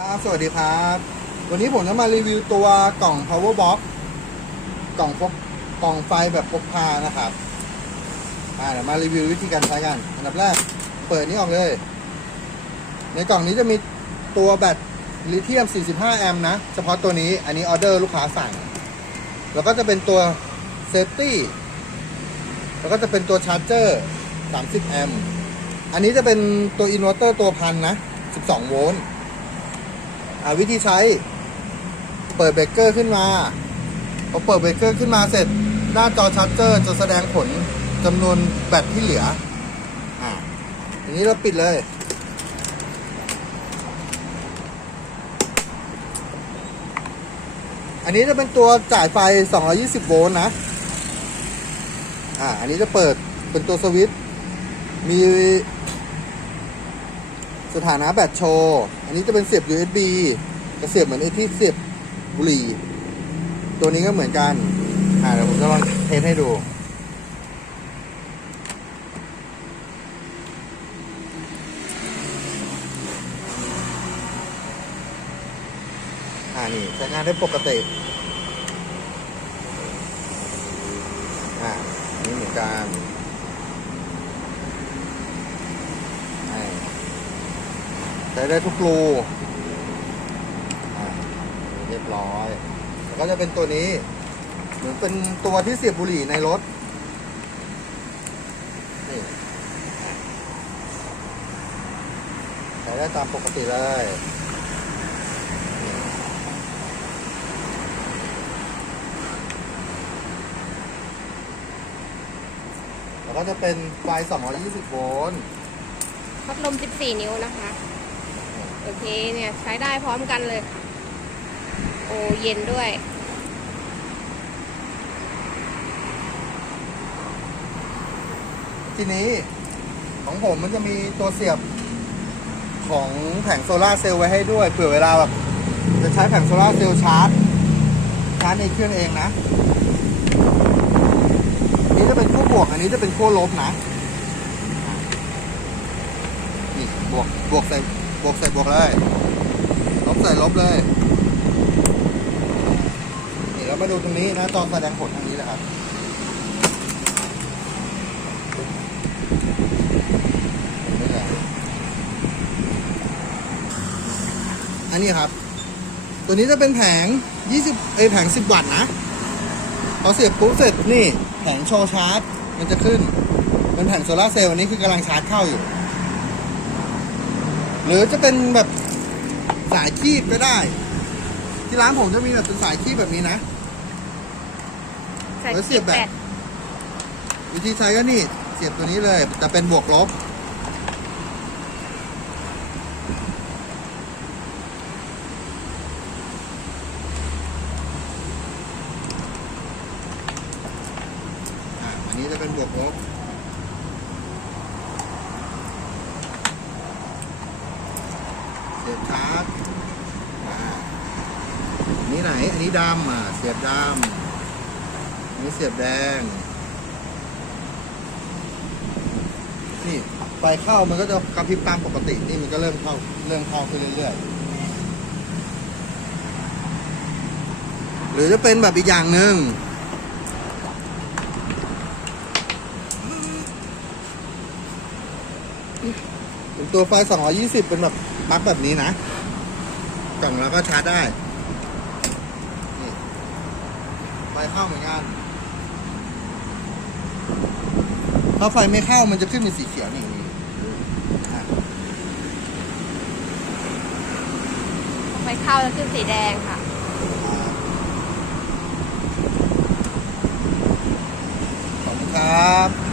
ครับสวัสดีครับ วันนี้ผมจะมารีวิวตัวกล่อง power box กล่องพกกล่องไฟแบบพกพานะครับอ่าเดี๋ยวมารีวิววิธีการใช้กันอันดับแรก เปิดนี้ออกเลย ในกล่องนี้จะมีตัวแบตลิเธียม 45 แอมป์นะ เฉพาะตัวนี้อันนี้ออเดอร์ลูกค้าสั่ง แล้วก็จะเป็นตัวเซฟตี้แล้วก็จะเป็นตัวชาร์จเจอร์ 30 แอมป์อันนี้จะเป็นตัวอินเวอร์เตอร์ตัวพันนะ 12 โวลต์ วิธีใช้ เปิดเบรกเกอร์ขึ้นมาพอเปิดเบรกเกอร์ขึ้นมาเสร็จ หน้าจอชาร์จเจอร์จะแสดงผลจำนวนแบตที่เหลืออ่าทีนี้เราปิดเลยอันนี้จะเป็นตัวจ่ายไฟ 220 โวลต์นะ อ่า อันนี้จะเปิดเป็นตัวสวิตช์ มี สถานะแบตโชว์อันนี้จะเป็นเสียบ USB จะเสียบเหมือนไอ้ที่เสียบบุหรี่ ตัวนี้ก็เหมือนกัน อ่าเดี๋ยวผมจะลองเทสให้ดู อ่านี่ใช้งานได้ปกติ อ่านนี้เหมือนกันอ่า ใช้ได้ทุกรูเรียบร้อย แล้วก็จะเป็นตัวนี้ เหมือนเป็นตัวที่เสียบบุหรี่ในรถนี่ใช้ได้ตามปกติเลยแล้วก็จะเป็นไฟ 220 โวลต์ พัดลม 14 นิ้วนะคะ โอเคเนี่ยใช้ได้พร้อมกันเลยค่ะ โอ้เย็นด้วย ทีนี้ของผมมันจะมีตัวเสียบของแผงโซลาเซลล์ไว้ให้ด้วยเผื่อเวลาแบบจะใช้แผงโซลาเซลล์ชาร์จ ชาร์จในเครื่องเองนะนี้จะเป็นขั้วบวก อันนี้จะเป็นขั้วลบนะนี่บวกบวกใส่ บวกใส่บวกเลย ลบใส่ลบเลยนี่แล้วมาดูตรงนี้นะจอแสดงผลทางนี้แหละครับอันนี้ครับ ตัวนี้จะเป็นแผง 20 เอยแผง 10 วัตต์นะพอเสียบปุ๊บเสร็จนี่แผงโชว์ชาร์จ มันจะขึ้นเป็นแผงโซลาเซลล์อันนี้คือกำลังชาร์จเข้าอยู่ หรือจะเป็นแบบสายคีบก็ได้ ที่ร้านผมจะมีแบบเป็นสายคีบแบบนี้นะ ใส่แล้วเสียบแบบ วิธีใช้ก็นี่ เสียบตัวนี้เลยแต่เป็นบวกลบอ่าอันนี้จะเป็นบวกลบ เสียบชาร์จอันนี้ไหน อันนี้ดำอะเสียบดำอันนี้เสียบแดง นี่ไฟเข้ามันก็จะกระพริบตามปกติ นี่มันก็เริ่มเข้าเริ่มเข้าขึ้นเรื่อยๆ หรือจะเป็นแบบอีกอย่างหนึ่งเป็นตัวไฟ 220 เป็นแบบ ปั๊กแบบนี้นะ กล่องแล้วก็ชาร์จได้ไฟเข้าเหมือนกันถ้าไฟไม่เข้ามันจะขึ้นเป็นสีเขียวนี่ไฟเข้าจะขึ้นสีแดงค่ะขอบคุณครับ